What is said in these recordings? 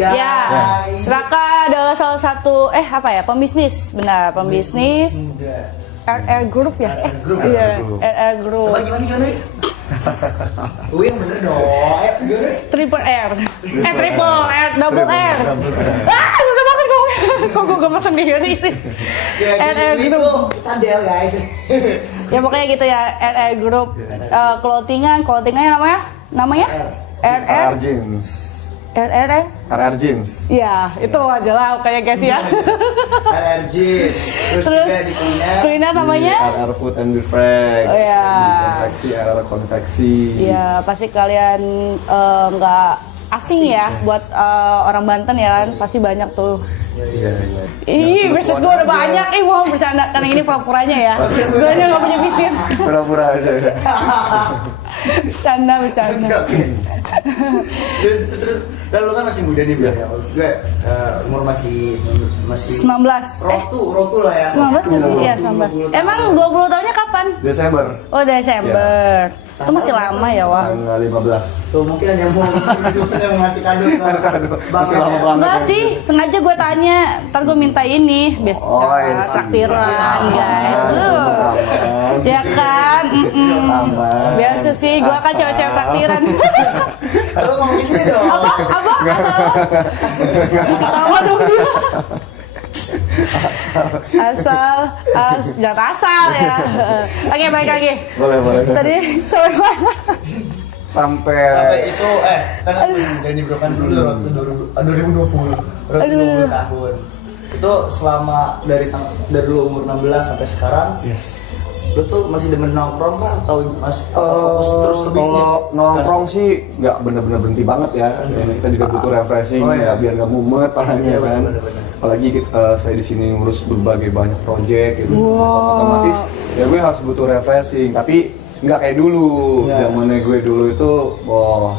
guys. Ya, Raka adalah salah satu pembisnis, benar, pembisnis RR Group ya. Iya, RR Group. Coba gimana? Yang bener dong. Triple R. Triple R, double R. Susah banget kok gue gak sendiri sih. RR Group. Cadel guys. Ya pokoknya gitu ya, RR Group. Clothingannya namanya? RR Jeans. RR Jeans. Ya, itu aja lah kayak guys ya. RR Jeans. Terus juga di kuliner namanya? RR Food and Beverage. Oh ya. RR Konveksi. Iya, pasti kalian nggak asing ya buat orang Banten ya kan, pasti banyak tuh. Iya. Ih, bisnis gue udah banyak, mau bercanda karena ini pura-puranya ya. Gue aja nggak punya bisnis. Pura-pura aja ya. Bercanda. Oke. Terus kan lu kan masih muda nih, ya. Maksud gue umur masih 19. Rotu lah ya. 19 nggak sih? Iya, 19. Emang 20 tahunnya kapan? Desember. Oh, Desember. Itu masih lama ya, Wah. Tanggal 15. Tuh mungkin ada yang mau ngasih kado ke Masih lama banget. Enggak sih, sengaja gue tanya. Ntar gue minta ini, biasa traktiran guys. Ya kan? Biasa sih, gue kan cewek-cewek traktiran. Lu ngomong gitu dong. Apa? Apa dong dia? Jangan asal ya. Oke, balik lagi. Boleh. Tadi sampai mana? Sampai itu kan aku jadi bro kan dulu Rotu 2020. Rotu 20 tahun. Itu selama dari lu umur 16 sampai sekarang. Yes. Lu tuh masih demen nongkrong kah atau masih fokus terus ke bisnis? Kalau nongkrong sih nggak bener-bener berhenti banget ya. Kita juga butuh refreshing ya, biar nggak mumet palanya kan. Apalagi saya di sini ngurus berbagai banyak project gitu. Otomatis ya gue harus butuh refreshing. Tapi nggak kayak dulu. Zamannya gue dulu itu,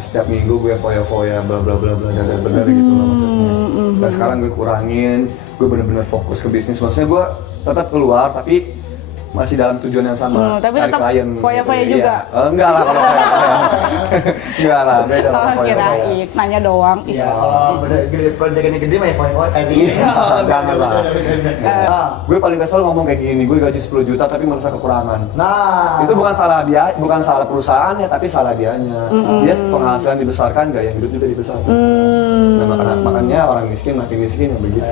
setiap minggu gue foya-foya bla bla bla bener gitu lah maksudnya. Dan sekarang gue kurangin, gue bener-bener fokus ke bisnis. Maksudnya gue tetap keluar tapi masih dalam tujuan yang sama, tapi cari tetap klien. foya-foya gitu. juga? Iya. Enggak lah kalau foya-foya. Enggak lah, beda lah foya-foya. Kirain, nanya doang. Iya, kalau gede project ini gede mah ya foya-foya sih. Jangan lah. Gue paling kesel ngomong kayak gini, gue gaji 10 juta tapi merasa kekurangan. Nah, Itu bukan salah dia, bukan salah perusahaannya, tapi salah dianya. Dia penghasilan dibesarkan, gaya hidup juga dibesarkan. Nah, makanya orang miskin makin miskin ya begitu.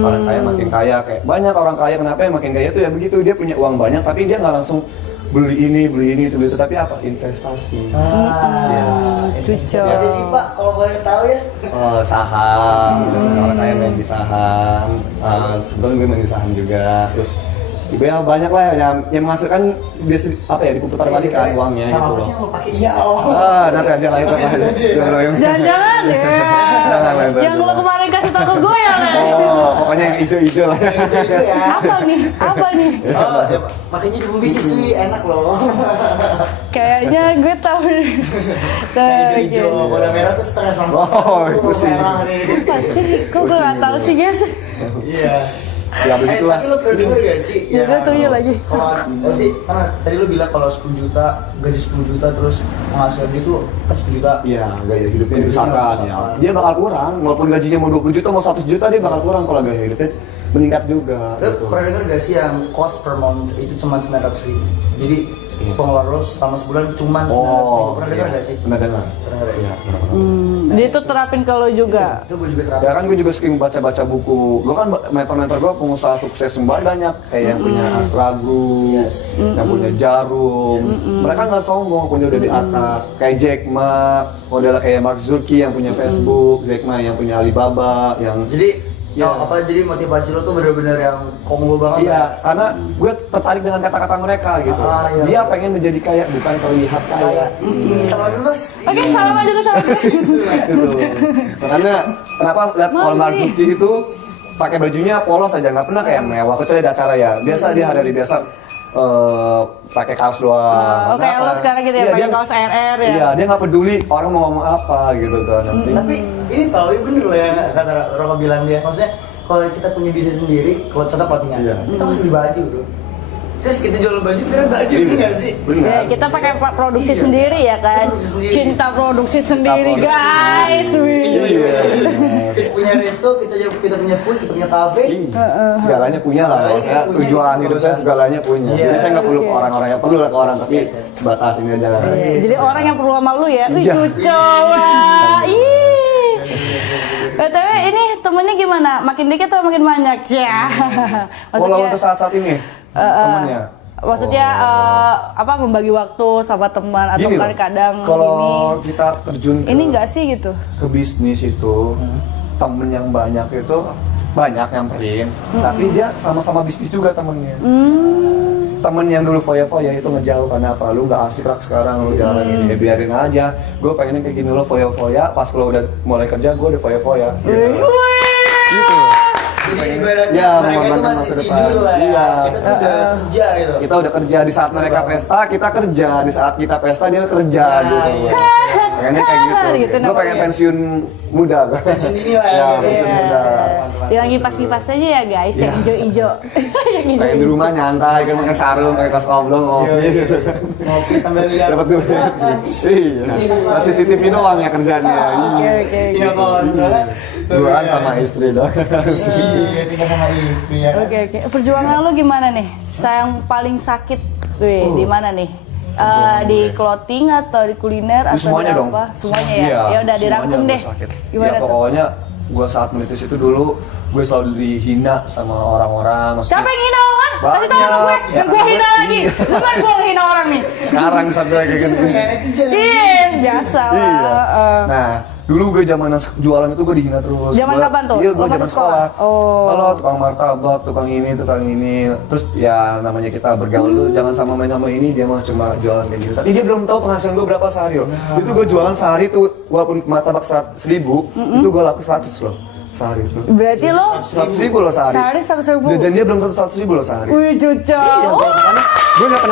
Orang kaya makin kaya, kayak banyak orang kaya kenapa yang makin kaya tuh ya begitu, dia punya uang banyak tapi dia nggak langsung beli ini itu tapi apa, investasi. Cucok. Jadi sih Pak, kalau boleh tahu ya. Saham, orang kaya main di saham, kebetulan gue main di saham juga, terus ibu ya banyak lah yang menghasilkan biasa diputar balikan uangnya Sama gitu apa sih yang lo pakai? Iya. nanti aja lah itu Jangan-jangan ya. Yang lo kemarin kasih tau ke gue ya. Pokoknya yang hijau-hijau lah Apa nih? Makanya di bisnis sih enak loh. Kayaknya gue tahu nih. Hijau, bola merah tuh stres langsung. Itu sih. Merah nih. Pasti, kok gue nggak tahu sih guys. Iya. Ya begitulah. Tapi lo pernah denger gak sih? Ya, gue tunggu lagi. Kalau sih, karena tadi lo bilang kalau 10 juta, gaji 10 juta terus penghasilan dia tuh kan 10 juta. Iya, gaya hidupnya dibesarkan ya. Dia bakal kurang, walaupun gajinya mau 20 juta, mau 100 juta dia bakal kurang kalau gaya hidupnya meningkat juga. Lo pernah denger gak sih yang cost per month itu cuma 900 ribu? Jadi pengeluaran lo selama sebulan cuma 900 ribu. Pernah denger gak sih? Pernah dengar. Pernah denger ya? Dia itu terapin ke lo juga. Itu gue juga terapin. Ya kan gue juga sering baca-baca buku. Gue kan mentor-mentor gue pengusaha sukses banyak, kayak yang punya Astra Group, yang punya Jarum. Mereka nggak sombong, punya udah di atas. Kayak Jack Ma, model kayak Mark Zuckerberg yang punya Facebook, Jack Ma yang punya Alibaba, yang jadi motivasi lo tuh bener-bener yang Kongo banget. Iya, karena gue tertarik dengan kata-kata mereka gitu. Dia pengen menjadi kaya, bukan terlihat kaya. Sama dulu Bos. Oke, salam aja ke sama gue. Gitu. Makanya kenapa lihat Paul Mark Zuckerberg itu pakai bajunya polos aja, nggak pernah kayak mewah. Kecuali ada acara ya, biasa dia hari biasa pakai kaos doang. Kayak lo sekarang gitu ya, pakai kaos RR ya. Iya, dia nggak peduli orang mau ngomong apa gitu kan. Tapi ini tahu bener loh ya kata Roko bilang dia. Maksudnya kalau kita punya bisnis sendiri, kalau contoh pelatihan, kita harus beli baju bro. Terus kita jual baju, kita baju nggak sih? Ya, Benar. kita pakai produksi Iya. sendiri ya kan. Produksi sendiri. Cinta produksi sendiri guys. Wih. Iya. Kita punya resto, kita punya food, kita punya cafe. Segalanya punya lah. Segalanya Saya punya. tujuan hidup saya segalanya punya. Iya. Jadi saya nggak perlu ke orang-orang yang perlu lah ke orang, tapi sebatas ini aja lah. Jadi orang yang perlu sama lu ya. Wih, Iya. cucowa. Ih. BTW ini temennya gimana? Makin dikit atau makin banyak? Ya. Kalau untuk saat-saat ini temennya. Maksudnya apa membagi waktu sama teman atau Gini loh, kadang kalau ini kita terjun ke, ini enggak sih gitu? ke bisnis itu temen yang banyak itu banyak nyamperin, tapi dia sama-sama bisnis juga temennya. Temen yang dulu foya-foya itu ngejauh karena apa? Lu nggak asik rak sekarang, lu jarang ini, ya biarin aja. Gue pengennya kayak gini lo foya-foya, pas kalau udah mulai kerja gue udah foya-foya. Gitu. Gitu. Jadi ibaratnya Ya, mereka itu mengorbankan masih masa depan. tidur lah ya. Iya. Kita tuh udah kerja gitu. Kita udah kerja di saat mereka pesta, kita kerja di saat kita pesta dia kerja Nah, gitu. iya. Pengennya kayak gitu. Gitu Gue pengen namanya. pensiun muda. Pensiun ini lah ya. Ya, Iya. pensiun muda. Yang kipas-kipas aja ya guys, yang hijau-hijau. Yang Pengen di hijau-hijau. rumah nyantai kan pakai sarung, pakai kaos oblong, ngopi gitu. Ngopi sambil lihat. Dapat duit. Iya. Nah, CCTV doang ya kerjanya. Oke, oke, Iya oke. kontrol. Duaan sama istri doang. Iya, tinggal sama istri ya. Oke, oke. Perjuangan lu gimana nih? Yang paling sakit, wih, di mana nih? Di clothing atau di kuliner atau Semuanya di dong. apa? Semuanya ya. Iya, Ya udah semuanya dirangkum gua deh. sakit. Gimana Ya tuh? pokoknya gue saat menitis itu dulu gue selalu dihina sama orang-orang. Maksudnya Siapa yang hina orang? Kasih tahu sama gue. Banyak. Yang gue hina Ya, lagi. iya. Bukan gue yang hina orang nih. sekarang sampai kayak gini. Netizen. Iya, biasa Iya. lah. Nah, dulu gue zaman jualan itu gue dihina terus. Zaman Gua- kapan tuh? Iya, Lo gue masih zaman sekolah? sekolah. Oh. Kalau tukang martabak, tukang ini. Terus ya namanya kita bergaul tuh jangan sama main sama ini, dia mah cuma jualan kayak gitu. Tapi dia belum tahu penghasilan gue berapa sehari loh. Itu gue jualan sehari tuh walaupun martabak 100.000, itu gue laku 100 loh sehari itu. Berarti lo 100.000 loh sehari. sehari 100.000. Dan dia belum tentu 100.000 loh sehari. Wih, cucok. Iya, makanya gue nggak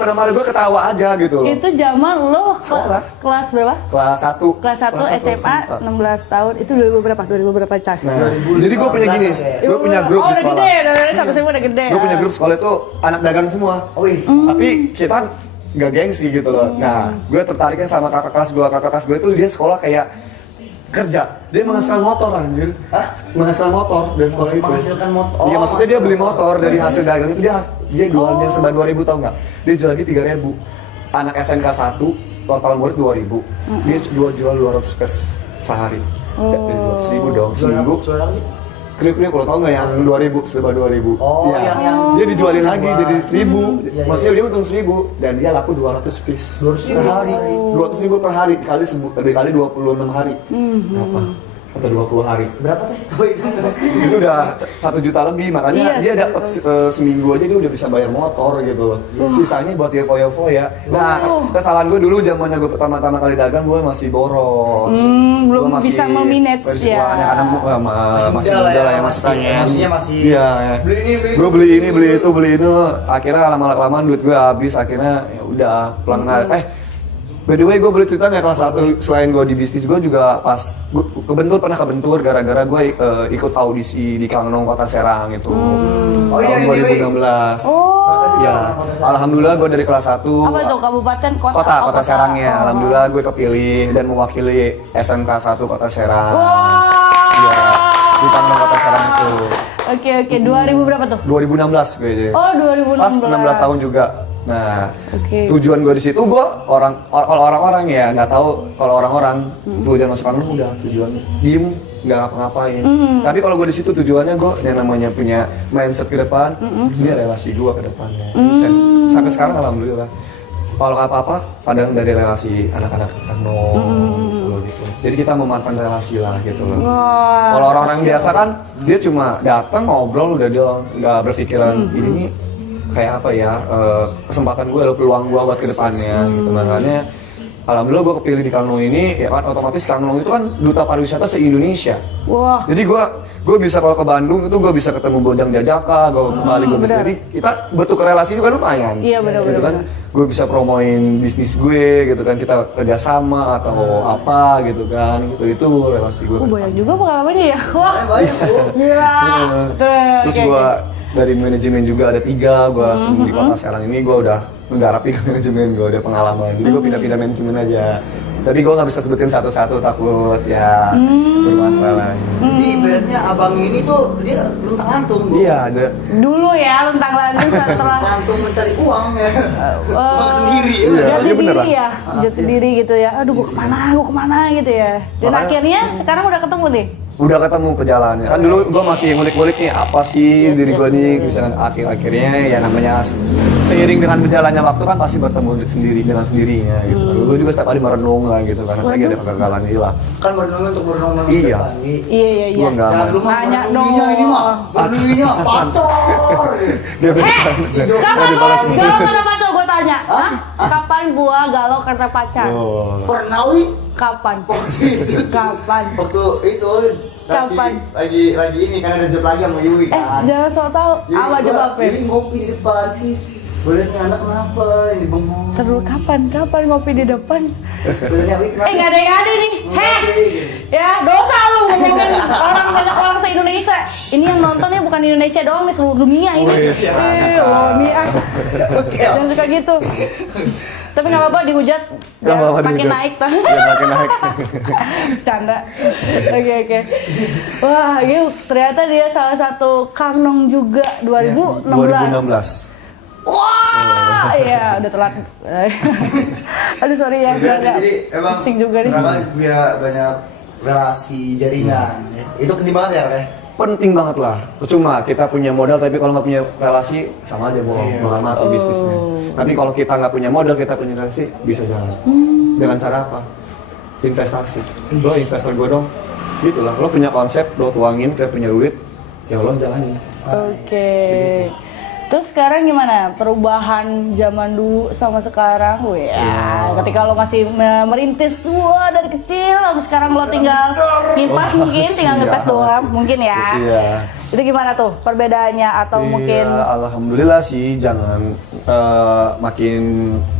pernah marah, gue ketawa aja gitu loh. Itu zaman lo Sekolah. kelas berapa? Kelas 1. Kelas 1 SMA 16 tahun. Itu 2000 berapa? 2000 berapa, Cah? Nah, jadi gue punya gini, gue punya grup oh, di udah sekolah. gede, udah 100.000 udah gede. Gue punya grup sekolah itu anak dagang semua. Wih. Tapi kita nggak gengsi gitu loh. Nah, gue tertariknya sama kakak kelas gue itu dia sekolah kayak kerja. Dia menghasilkan motor anjir. Hah? Menghasilkan motor dari sekolah itu. Menghasilkan motor. Iya, Oh, maksudnya dia beli menghasilkan motor dari hasil dagang itu dia jual dia serba 2.000 tau nggak? Dia jual lagi 3.000. Anak SNK 1 total murid 2.000. Dia jual 200 pes sehari. Dari 200.000 dong seminggu. Jual lagi. Kriuk-kriuk kalau tau nggak yang 2.000 serba 2.000. Oh, Iya. yang Dia dijualin lagi jadi 1.000. Iya, Maksudnya dia untung 1.000 dan dia laku 200 piece 200.000 sehari. 200.000 per hari dikali 26 hari. Berapa? Atau 20 hari. Berapa teh? Coba itu. Itu udah 1 juta lebih, makanya Iya, dia dapat seminggu aja dia udah bisa bayar motor gitu loh. Sisanya buat dia foya-foya. Nah, kesalahan gue dulu zamannya gue pertama-tama kali dagang gue masih boros. belum Gua bisa memanage versi ya. karena masih muda lah ya, masih pengen. Emosinya masih. Iya. Beli ini, beli Gue itu. beli ini, beli itu, beli itu. Akhirnya lama-kelamaan duit gue habis. Akhirnya ya udah pulang by the way, gue boleh cerita nggak kelas 1 selain gue di bisnis gue juga pas gue pernah kebentur gara-gara gue ikut audisi di Kangnong Kota Serang itu Oh iya, tahun ini, 2016. Oh. Ya, alhamdulillah gue dari kelas 1 Apa itu kabupaten kota? Kota Serang ya, Oh. alhamdulillah gue kepilih dan mewakili SMK 1 Kota Serang. Wah. Iya, di Kangnong Kota Serang itu. Oke, 2000 berapa tuh? 2016 gue aja. Oh, 2016. Pas 16 tahun juga. Nah, Oke. tujuan gue di situ gue kalau orang-orang ya nggak tahu kalau orang-orang tujuan masuk Kangnong udah tujuan diem nggak ngapa-ngapain. Tapi kalau gue di situ tujuannya gue yang namanya punya mindset ke depan, ini relasi gue ke depannya. Dan sampai sekarang alhamdulillah. Kalau apa-apa, padahal dari relasi anak-anak Kangnong gitu. Jadi kita memanfaatkan relasi lah gitu loh. Wah. Kalau orang-orang biasa kan dia cuma datang ngobrol udah dia nggak berpikiran ini nih kayak apa ya kesempatan gue atau peluang gue buat kedepannya gitu. Makanya alhamdulillah gue kepilih di Kangnong ini ya kan otomatis Kangnong itu kan duta pariwisata se-Indonesia. Wah. Jadi gue bisa kalau ke Bandung itu gue bisa ketemu Bojang Jajaka, gue kembali gue bisa benar. jadi kita bentuk relasi itu kan lumayan. Iya, benar, gitu benar, kan. Gue bisa promoin bisnis gue gitu kan kita kerjasama atau apa gitu kan itu relasi gue. Oh, banyak juga pengalamannya ya. Wah. Banyak tuh. Gila. Terus oke, gue oke. dari manajemen juga ada 3, gue langsung di kota sekarang ini gue udah menggarap 3 manajemen, gue udah pengalaman, jadi gue pindah-pindah manajemen aja. Tapi gue nggak bisa sebutin satu-satu, takut ya bermasalah. Jadi ibaratnya abang ini tuh dia luntang-lantung, Bu. Iya, ada. Dulu ya luntang lantung setelah Lantung mencari uang ya. Uang sendiri. Iya, jati iya bener diri lah. ya, jati diri gitu ya. Aduh, gue kemana gitu ya. Dan Makanya- akhirnya sekarang udah ketemu nih. Udah ketemu perjalanannya. Kan dulu gue masih ngulik-ngulik nih apa sih diri gue nih, bisa akhir-akhirnya ya namanya seiring dengan berjalannya waktu kan pasti bertemu dengan sendirinya gitu. Gue juga setiap hari merenung lah gitu karena lagi ada kegagalan ini lah. Kan merenung untuk merenung masa Iya. depan. Wi. Iya. Gue nggak Jangan aman. lu mah Nanya merenunginya dong. ini mah. Merenunginya pacar. Dia Kapan di lo balas galau karena pacar? Gue tanya. Hah? Kapan gua galau karena pacar? Oh. Pernah Wi? Kapan? Waktu itu. Kapan? Waktu itu Kapan? lagi ini kan ada job lagi sama Yui kan. Jangan so tau. Yui, Apa gua- coba apa? Yui ngopi di depan sih. Gue liat nih anak kenapa ini bengong. Terus kapan ngopi di depan? Sebenarnya Wi kenapa? Nggak ada nih. Heh. Ya dosa lu ngomongin orang banyak orang se-Indonesia. Ini yang nontonnya bukan di Indonesia doang nih, seluruh dunia ini. Wes, Lo nih ah. Oke. Jangan suka gitu. Tapi nggak apa-apa dihujat. Nggak apa-apa makin dihujat. naik. Ya makin naik. Canda. Oke. Wah, gitu. Ternyata dia salah satu Kang Nong juga 2016. 2016. Wah, iya udah telat. Aduh sorry ya, Iya sih, agak jadi emang pusing juga nih. Raka punya banyak relasi jaringan. Ya. Itu penting banget ya, Re? Penting banget lah. Percuma kita punya modal tapi kalau nggak punya relasi sama aja bohong, bakal mati bisnisnya. Tapi kalau kita nggak punya modal, kita punya relasi bisa jalan. Dengan cara apa? Investasi. Lo investor gue dong. Gitu lah. Lo punya konsep, lo tuangin, kayak punya duit, ya lo jalanin. Oke. Terus sekarang gimana perubahan zaman dulu sama sekarang? Wah, ketika lo masih merintis wah dari kecil, lalu sekarang lo tinggal ngimpas mungkin, tinggal ngimpas doang, mungkin ya. Iya. Itu gimana tuh perbedaannya atau Iya, mungkin? alhamdulillah sih jangan makin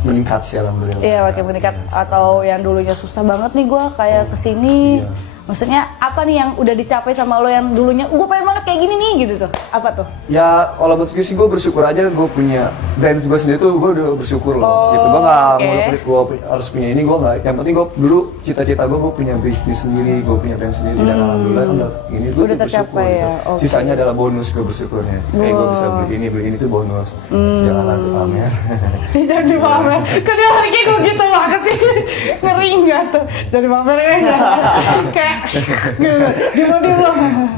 meningkat sih alhamdulillah. Iya makin meningkat atau yang dulunya susah banget nih gue kayak kesini. Iya. Maksudnya apa nih yang udah dicapai sama lo yang dulunya gue pengen banget kayak gini nih gitu tuh? Apa tuh? Ya kalau buat gue sih gue bersyukur aja gue punya brand gue sendiri tuh gue udah bersyukur loh. Oh, gitu gue nggak oke. mau gue harus punya ini gue nggak. Yang penting gue dulu cita-cita gue punya bisnis sendiri, gue punya brand sendiri dan alhamdulillah udah ini gue Udah tuh bersyukur. tercapai ya, Gitu. oke. Sisanya adalah bonus gue bersyukurnya. Kayak gue bisa beli ini tuh bonus. Jangan lagi pamer. Jangan dipamer. Kan dia lagi gue gitu banget sih. Ngeri nggak tuh? Jangan dipamer ya. Kayak diem lo.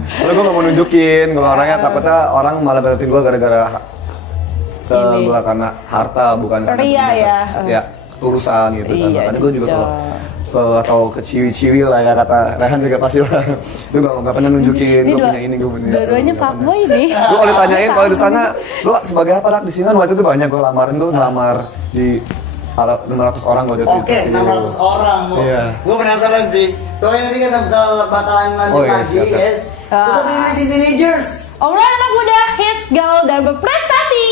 Kalau gue nggak mau nunjukin, gue orangnya takutnya orang malah berarti gue gara-gara Ini. bukan karena harta, bukan karena Ria ya. ya ketulusan gitu kan. Iya, Makanya gue juga gitu. atau ke ciwi-ciwi lah ya kata Rehan juga pasti lah. Gue nggak pernah nunjukin gue punya ini gue punya. Dua-duanya fuckboy nih. Lu kalau ditanyain kalau di sana, lu sebagai apa Rak? Di sini kan waktu itu banyak gue lamarin tuh ngelamar di 600 orang waktu itu. Oke, 600 orang. Iya. Gue penasaran sih. Pokoknya nanti kita bakalan lanjut Oh, iya, lagi siap, siap. ya. Tetap di Teenagers. Obrolan anak muda, hits, gaul, dan berprestasi.